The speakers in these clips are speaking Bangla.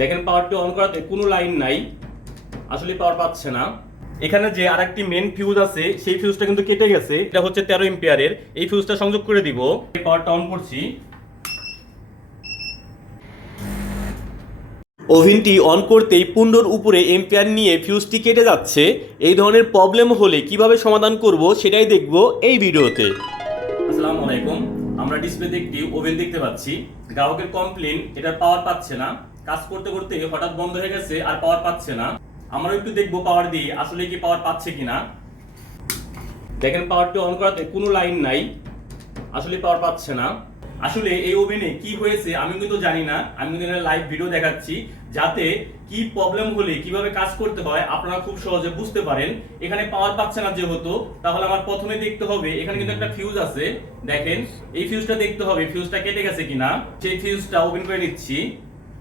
দেখেন পাওয়ারটি অন করাতে কোনো লাইন নাই। আসলে পাওয়ার পাচ্ছে না। এখানে যে আরেকটি মেন ফিউজ আছে, সেই ফিউজটা কিন্তু কেটে গেছে। এটা হচ্ছে তেরো এম্পিয়ারের এই ফিউজটা সংযোগ করে দিব। পাওয়ারটা অন করছি। ওভেনটি অন করতেই পুন্ডর উপরে এম্পিয়ার নিয়ে ফিউজটি কেটে যাচ্ছে। এই ধরনের প্রবলেম হলে কীভাবে সমাধান করব সেটাই দেখব এই ভিডিওতে। আসসালামু আলাইকুম। আমরা ডিসপ্লেতে একটি ওভেন দেখতে পাচ্ছি। গ্রাহকের কমপ্লেন এটার পাওয়ার পাচ্ছে না। কাজ করতে করতে হঠাৎ বন্ধ হয়ে গেছে, আর পাওয়ার পাচ্ছে না। আমরা একটু দেখব পাওয়ার দিয়ে, আসলে কি পাওয়ার পাচ্ছে কিনা। দেখেন পাওয়ারটি অন করাতে কোনো লাইন নাই, আসলে পাওয়ার পাচ্ছে না। আসলে এই ওভেনে কি হয়েছে আমি কিন্তু জানি না। আমি কিন্তু লাইভ ভিডিও দেখাচ্ছি, যাতে কি প্রবলেম হলে, কীভাবে কাজ করতে হয়, আপনারা খুব সহজে বুঝতে পারেন। এখানে পাওয়ার পাচ্ছে না যেহেতু, তাহলে আমার প্রথমে দেখতে হবে। এখানে কিন্তু একটা ফিউজ আছে, দেখেন। এই ফিউজটা দেখতে হবে ফিউজটা কেটে গেছে কিনা। সেই ফিউজটা ওপেন করে নিচ্ছি।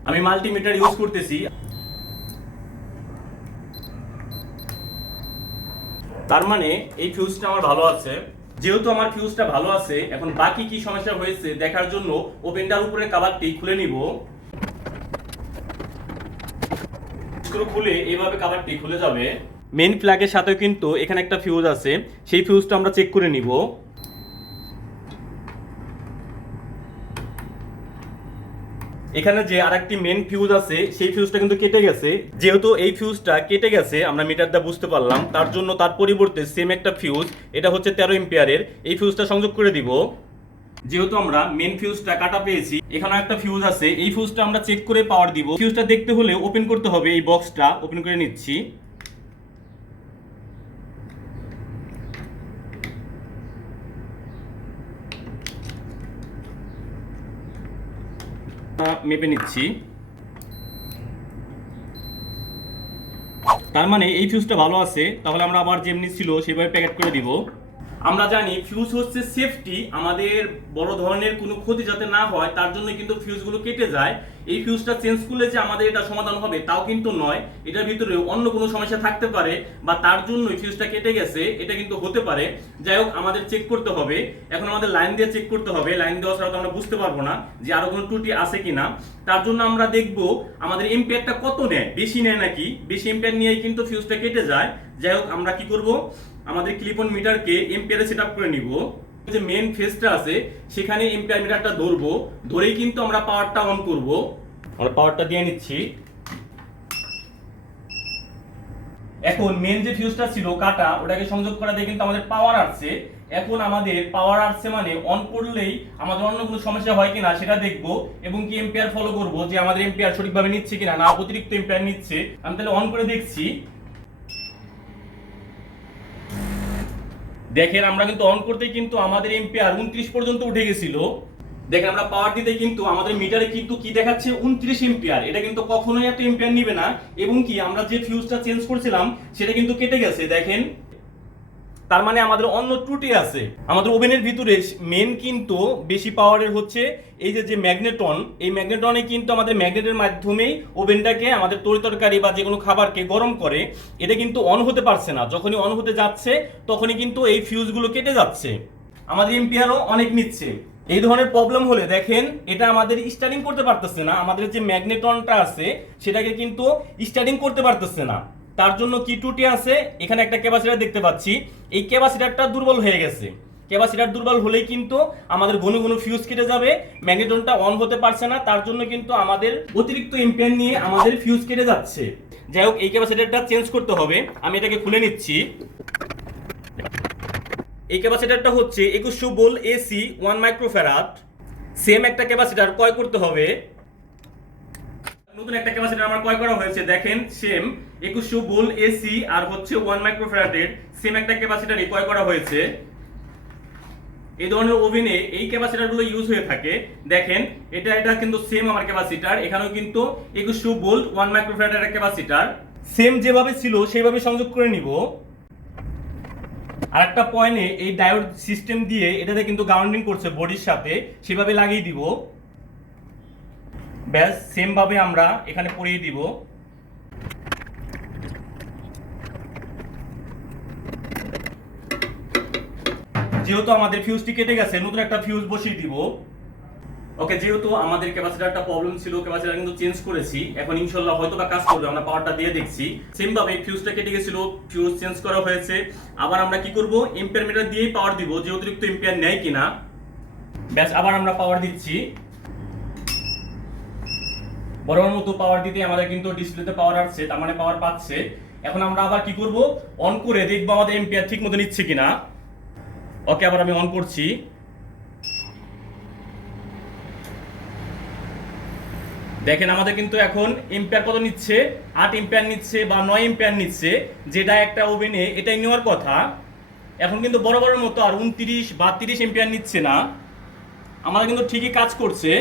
আমি মাল্টিমিটার ইউজ করতেছি। তার মানে এই ফিউজটা আমার ভালো আছে। যেহেতু আমার ফিউজটা ভালো আছে, এখন বাকি কি সমস্যা হয়েছে দেখার জন্য ওপেনটার উপরে কাবারটি খুলে নিব। খুলে এইভাবে কাবারটি খুলে যাবে। মেইন প্লাগের সাথেও কিন্তু এখানে একটা ফিউজ আছে। সেই ফিউজটা আমরা চেক করে নিব। এখানে যে আরেকটি মেন ফিউজ আছে, সেই ফিউজটা কিন্তু কেটে গেছে। যেহেতু এই ফিউজটা কেটে গেছে, আমরা মিটারটা বুঝতে পারলাম, তার জন্য তার পরিবর্তে সেম একটা ফিউজ এটা হচ্ছে তেরো এম্পিয়ারের এই ফিউজটা সংযোগ করে দিব। যেহেতু আমরা মেন ফিউজটা কাটা পেয়েছি এখানে একটা ফিউজ আছে। এই ফিউজটা আমরা চেক করে পাওয়ার দিব। ফিউজটা দেখতে হলে ওপেন করতে হবে এই বক্সটা ওপেন করে নিচ্ছি। মেপে নিচ্ছি। তার মানে এই ফিউজটা ভালো আছে, তাহলে আমরা আবার যেমনি ছিল সেভাবে প্যাকেট করে দিব। আমরা জানি ফিউজ হচ্ছে সেফটি আমাদের বড় ধরনের কোনো ক্ষতি যাতে না হয়, তার জন্য কিন্তু ফিউজগুলো কেটে যায়। এই ফিউজটা চেঞ্জ করলে যে আমাদের এটা সমাধান হবে, তাও কিন্তু নয়। এটার ভিতরে অন্য কোনো সমস্যা থাকতে পারে বা তার জন্য ফিউজটা কেটে গেছে, এটা কিন্তু হতে পারে। যাই হোক, আমাদের চেক করতে হবে। এখন আমাদের লাইন দিয়ে চেক করতে হবে। লাইন দেওয়া ছাড়া তো আমরা বুঝতে পারব না যে আরও কোনো ত্রুটি আছে কিনা। তার জন্য আমরা দেখব, আমাদের এম্পিয়ারটা কত নেয়? বেশি নেয় নাকি? বেশি এম্পিয়ার নিয়েই কিন্তু ফিউজটা কেটে যায়। যাই হোক, আমরা কি করব? আমাদের ক্লিপন মিটারকে এম্পিয়ারে সেট আপ করে নিব। যে মেন ফেসটা আছে, সেখানে এম্পিয়ার মিটারটা ধরবো। ধরেই কিন্তু আমরা পাওয়ারটা অন করব। আমরা পাওয়ারটা দিয়ে নিচ্ছি। এখন মেন যে ফিউজটা ছিল, কাটা, ওটাকে সংযোগ করা দিয়ে কিন্তু আমাদের পাওয়ার আসছে। এখন আমাদের পাওয়ার আসছে মানে অন করলেই আমাদের অন্য কোনো সমস্যা হয় কিনা সেটা দেখব এবং কি এম্পিয়ার ফলো করব যে আমাদের এম্পিয়ার সঠিকভাবে নিচ্ছে কিনা, না অতিরিক্ত এম্পিয়ার নিচ্ছে। আমি তাহলে অন করে দেখছি। দেখেন, আমরা কিন্তু অন করতে কিন্তু আমাদের এম্পিয়ার উনত্রিশ পর্যন্ত উঠে গেছিল। দেখেন, আমরা পাওয়ার দিতে কিন্তু আমাদের মিটারে কিন্তু কি দেখাচ্ছে? উনত্রিশ এম্পিয়ার এটা কিন্তু কখনোই একটা এম্পিয়ার নিবে না। এবং কি, আমরা যে ফিউজটা চেঞ্জ করছিলাম, সেটা কিন্তু কেটে গেছে। দেখেন তার মানে আমাদের অন্য ত্রুটি আছে। আমাদের ওভেনের ভিতরে মেন কিন্তু বেশি পাওয়ারের হচ্ছে এই যে যে ম্যাগনেটন এই ম্যাগনেটনে কিন্তু আমাদের ম্যাগনেটের মাধ্যমেই ওভেনটাকে আমাদের তরিতরকারি বা যে কোনো খাবারকে গরম করে, এটা কিন্তু অন হতে পারছে না। যখনই অন হতে যাচ্ছে, তখনই কিন্তু এই ফিউজগুলো কেটে যাচ্ছে। আমাদের এম্পিয়ারও অনেক নিচ্ছে। এই ধরনের প্রবলেম হলে দেখেন, এটা আমাদের স্টার্টিং করতে পারতেছে না। আমাদের যে ম্যাগনেটনটা আছে, সেটাকে কিন্তু স্টার্টিং করতে পারতেছে না। তার জন্য কি ত্রুটি আছে? এখানে একটা ক্যাপাসিটার দেখতে পাচ্ছি। এই ক্যাপাসিটারটা দুর্বল হয়ে গেছে। ক্যাপাসিটার দুর্বল হলেই কিন্তু আমাদের ঘন ঘন ফিউজ কেটে যাবে। ম্যাগনেটনটা অন হতে পারছে না। তার জন্য কিন্তু আমাদের অতিরিক্ত ইম্পেয়ার নিয়ে আমাদের ফিউজ কেটে যাচ্ছে। যাই হোক, এই ক্যাপাসিটারটা চেঞ্জ করতে হবে। আমি এটাকে খুলে নিচ্ছি। এই ক্যাপাসিটারটা হচ্ছে একুশশো বোল এসি ওয়ান মাইক্রোফ্যারাড সেম একটা ক্যাপাসিটার ক্রয় করতে হবে। নতুন একটা ক্যাপাসিটার আমার ক্রয় করা হয়েছে? দেখেন সেম একুশশো বোল এসি আর হচ্ছে ওয়ান মাইক্রোফ্যারাডের সেম একটা ক্যাপাসিটারই ক্রয় করা হয়েছে? এই ধরনের ওভেনে এই ক্যাপাসিটারগুলো ইউজ হয়ে থাকে। দেখেন, এটা এটা কিন্তু সেম আমার ক্যাপাসিটার এখানেও কিন্তু একুশশো বোল্ট ওয়ান মাইক্রোফ্যারাডের ক্যাপাসিটার সেম যেভাবে ছিল, সেইভাবে সংযোগ করে নিব। আর একটা পয়েন্টে এই ডায়োড সিস্টেম দিয়ে এটাতে কিন্তু গ্রাউন্ডিং করছে বডির সাথে, সেভাবে লাগিয়ে দিব। ব্যাস সেম ভাবে আমরা এখানে পরিয়ে দিব। যেহেতু আমাদের ফিউজটি কেটে গেছে, নতুন একটা ফিউজ বসিয়ে দিব। ওকে যেহেতু আমাদের ক্যাপাসিটারটা প্রবলেম ছিল ক্যাপাসিটার কিন্তু চেঞ্জ করেছি। এখন ইনশাল্লাহ হয়তো বা কাজ করবে, আমরা পাওয়ারটা দিয়ে দেখছি। সেম ভাবে ফিউজটা কেটে গেছিল ফিউজ চেঞ্জ করা হয়েছে। আবার আমরা কি করব? এম্পিয়ার মিটার দিয়েই পাওয়ার দিব, যে অতিরিক্ত এম্পিয়ার নেয় কিনা। ব্যাস, আবার আমরা পাওয়ার দিচ্ছি। বরাবর মতো পাওয়ার দিতে আমাদের কিন্তু ডিসপ্লেতে পাওয়ার আসছে, তার মানে পাওয়ার পাচ্ছে। এখন আমরা আবার কি করব? অন করে দেখব আমাদের এম্পিয়ার ঠিক মতো নিচ্ছে কিনা। ওকে আবার আমি অন করছি। দেখেন, আমাদের কিন্তু এখন এম্পিয়ার কত নিচ্ছে? আট এম্পিয়ার নিচ্ছে বা নয় এম্পিয়ার নিচ্ছে, যেটা একটা ওভেনে এটাই নেওয়ার কথা। এখন কিন্তু বড় বড় মতো আর উনত্রিশ বা তিরিশ এম্পিয়ার নিচ্ছে না। আমাদের কিন্তু ঠিকই কাজ করছে।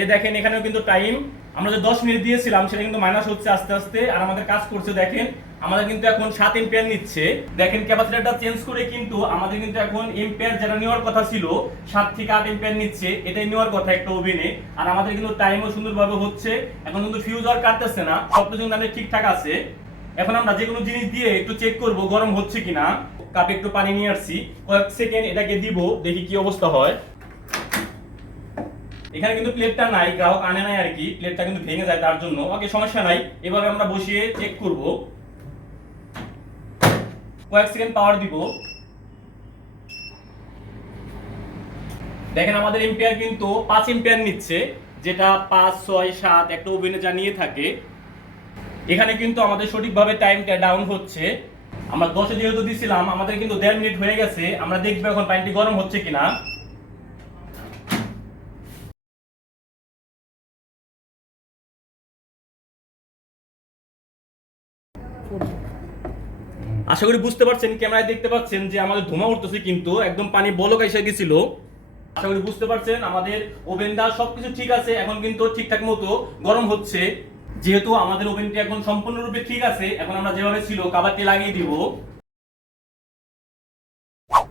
এ দেখেন, এখানেও কিন্তু টাইম আমরা যে দশ মিনিট দিয়েছিলাম, সেটা কিন্তু মাইনাস হচ্ছে আস্তে আস্তে, আর আমাদের কাজ করছে দেখেন, আমাদের কিন্তু এখন সাত এম্পিয়ার নিচ্ছে। দেখেন ক্যাপাসিটারটা চেঞ্জ করে কিন্তু আমাদের কিন্তু এখন এম্পিয়ার যেটা নেওয়ার কথা ছিল, সাত থেকে আট এম্পিয়ার নিচ্ছে, এটাই নেওয়ার কথা একটা ওভেনে আর আমাদের কিন্তু টাইমও সুন্দরভাবে হচ্ছে, এখন কিন্তু ফিউজ আর কাটতেছে না সব কিছু আমাদের ঠিকঠাক আছে। এখন আমরা যে কোনো জিনিস দিয়ে একটু চেক করব, গরম হচ্ছে কিনা। কাপে একটু পানি নিয়ে আসছি, কয়েক সেকেন্ড এটাকে দিব, দেখি কি অবস্থা হয়। এখানে কিন্তু প্লেটটা নাই, গ্রাহক আনে নাই আর কি প্লেটটা কিন্তু ভেঙে যায় তার জন্য। ওকে, সমস্যা নাই। এভাবে আমরা বসিয়ে চেক করব। কয়েক সেকেন্ড পাওয়ার দিব। দেখেন, আমাদের এম্পিয়ার কিন্তু পাঁচ এম্পিয়ার নিচ্ছে, যেটা পাঁচ, ছয়, সাত একটা ওভেনে যা নিয়ে থাকে। এখানে কিন্তু আমাদের সঠিকভাবে টাইমটা ডাউন হচ্ছে। আমরা দশে যেহেতু দিছিলাম, আমাদের কিন্তু দেড় মিনিট হয়ে গেছে। আমরা দেখব এখন পানিটি গরম হচ্ছে কিনা। আশা করি বুঝতে পারছেন, ক্যামেরায় দেখতে পাচ্ছেন যে আমাদের ধোঁয়া উঠতেছে কিন্তু, একদম পানি বলক এসে গেছিল। আশা করি বুঝতে পারছেন, আমাদের ওভেনটা সবকিছু ঠিক আছে, এখন কিন্তু ঠিকঠাক মতো গরম হচ্ছে। যেহেতু আমাদের ওভেনটি এখন সম্পূর্ণরূপে ঠিক আছে, এখন আমরা যেভাবে ছিল কাবারটি লাগিয়ে দিব।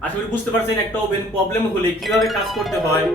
আশা করি বুঝতে পারছেন, একটা ওভেন প্রবলেম হলে কীভাবে কাজ করতে হয়।